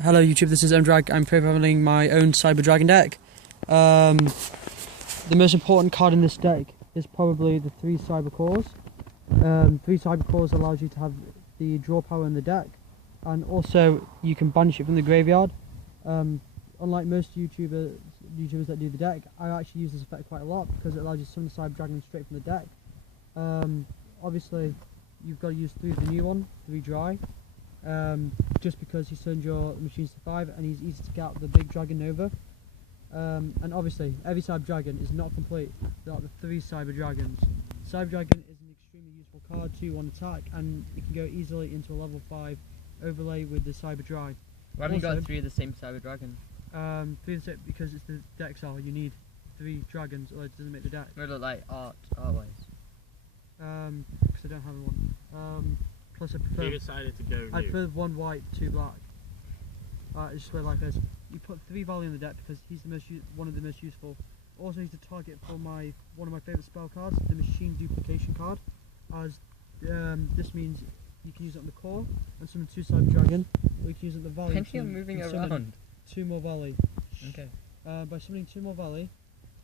Hello YouTube, this is mdrag. I'm profiling my own Cyber Dragon deck. The most important card in this deck is probably the 3 Cyber Cores. 3 Cyber Cores allows you to have the draw power in the deck, and also you can banish it from the graveyard. Unlike most YouTubers that do the deck, I actually use this effect quite a lot because it allows you to summon the Cyber Dragon straight from the deck. Obviously you've got to use 3 of the new one, 3 dry. Just because he turns your machines to 5 and he's easy to get out the big Dragon Nova. And obviously every Cyber Dragon is not complete without the 3 Cyber Dragons. Cyber Dragon is an extremely useful card, 2-1 attack, and it can go easily into a level 5 overlay with the Cyber Dry. Why haven't you got 3 of the same Cyber Dragon? 3 of the because it's the deck style, you need 3 dragons or it doesn't make the deck. What about like art-wise? Because I don't have one. Plus I prefer... He decided to go new. I prefer 1 white, 2 black. It's just like this. You put 3 value in the deck because he's the one of the most useful. Also, he's the target for one of my favourite spell cards, the Machine Duplication card. As this means you can use it on the core and summon 2 Cyber Dragon, or you can use it on the Valley. Plenty of moving around. 2 more Valley. Okay. By summoning 2 more Valley,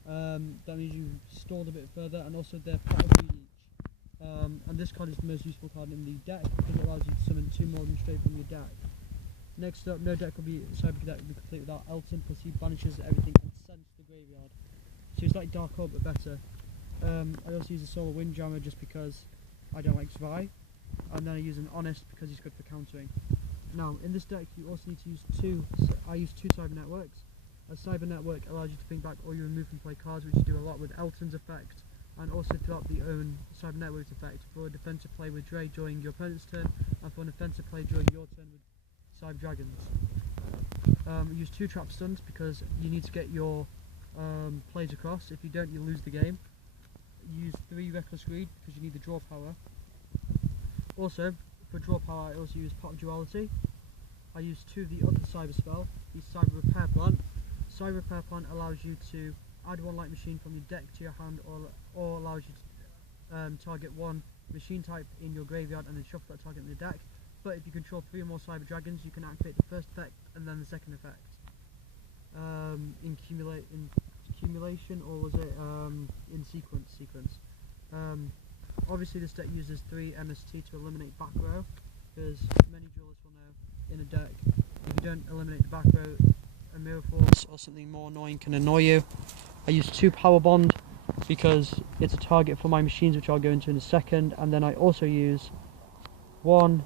that means you stalled a bit further, and also they're power each. And this card is the most useful card in the deck because it allows you to summon 2 more of them straight from your deck. Next up, no deck will be Cyber deck will be complete without Elton, because he banishes everything and sends to the graveyard. So it's like Dark Orb but better. I also use a Solar Windjammer just because I don't like Spy, and then I use an Honest because he's good for countering. Now in this deck you also need to use I use 2 Cyber Networks. A Cyber Network allows you to bring back all your remove from play cards, which you do a lot with Elton's effect, and also throughout the own Cyber Network's effect for a defensive play with Dre during your opponent's turn, and for an offensive play during your turn with Cyber Dragons. Use 2 trap stuns because you need to get your plays across. If you don't, you lose the game. Use 3 Reckless Greed because you need the draw power. Also, for draw power I also use Pot of Duality. I use 2 of the other Cyber spell, the Cyber Repair Plant. Cyber Repair Plant allows you to add 1 light machine from your deck to your hand, or allows you to target 1 machine type in your graveyard and then shuffle that target in the deck. But if you control 3 or more Cyber Dragons, you can activate the first effect and then the second effect. In accumulation, or was it in sequence? Obviously this deck uses 3 MST to eliminate back row, because many duelists will know in a deck, if you don't eliminate the back row, a Mirror Force or something more annoying can annoy you. I use 2 Power Bond because it's a target for my machines, which I'll go into in a second, and then I also use 1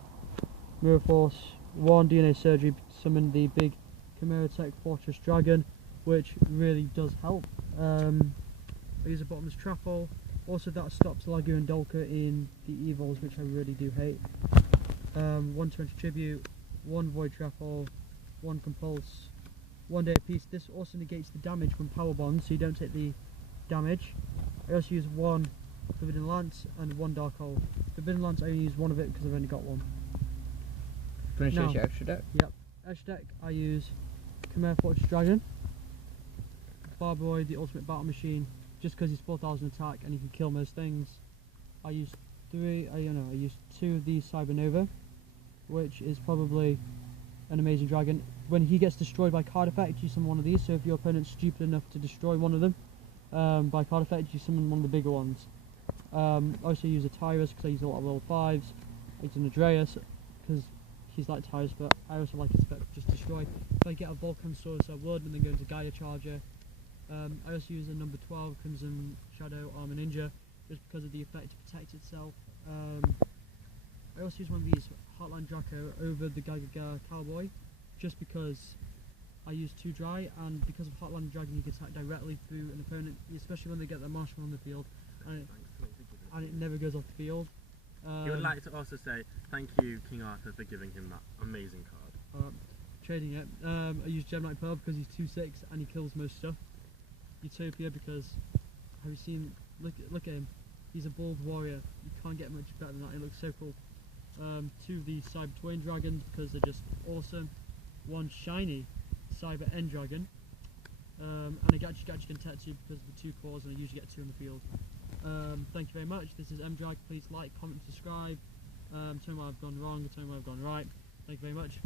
Mirror Force, 1 DNA Surgery to summon the big Chimera Tech Fortress Dragon, which really does help. I use a Bottomless Trap Hole. Also that stops Lagu and Dolka in the Evils, which I really do hate. 1 20 Tribute, 1 Void Trap Hole, 1 Compulse, 1 Day of Peace. This also negates the damage from Power Bond, so you don't take the damage. I also use 1 Forbidden Lance and 1 Dark Hole. Forbidden Lance I only use 1 of it because I've only got 1. Finish your extra deck? Yep. Extra deck I use Chimera Fortress Dragon, Barboy, the ultimate battle machine, just because he's 4000 attack and he can kill most things. I use 2 of these Cyber Nova, which is probably an amazing dragon. When he gets destroyed by card effect, you summon 1 of these, so if your opponent's stupid enough to destroy 1 of them by card effect, you summon 1 of the bigger ones. I also use a Tyrus because I use a lot of level 5s. I use an Adreus because he's like Tyrus, but I also like his effect just destroy. If I get a Volcan Source, I would, and then go into Gaia Charger. I also use a number 12 Crimson Shadow Armor Ninja just because of the effect to protect itself. I also use 1 of these Heartland Draco over the Gagaga Cowboy just because I use 2 dry, and because of Heartland Dragon you can attack directly through an opponent, especially when they get their marshal on the field, and it never goes off the field. He would like to also say thank you, King Arthur, for giving him that amazing card. Trading it. I use Gemini Pearl because he's 2/6 and he kills most stuff. Utopia because have you seen? Look at him. He's a bald warrior. You can't get much better than that. He looks so cool. 2 of these Cyber Twain Dragons because they're just awesome. 1 shiny Cyber End Dragon. And a Gachi Gentetsu because of the 2 cores, and I usually get 2 in the field. Thank you very much. This is mdrag. Please like, comment, subscribe. Tell me where I've gone wrong, tell me where I've gone right. Thank you very much.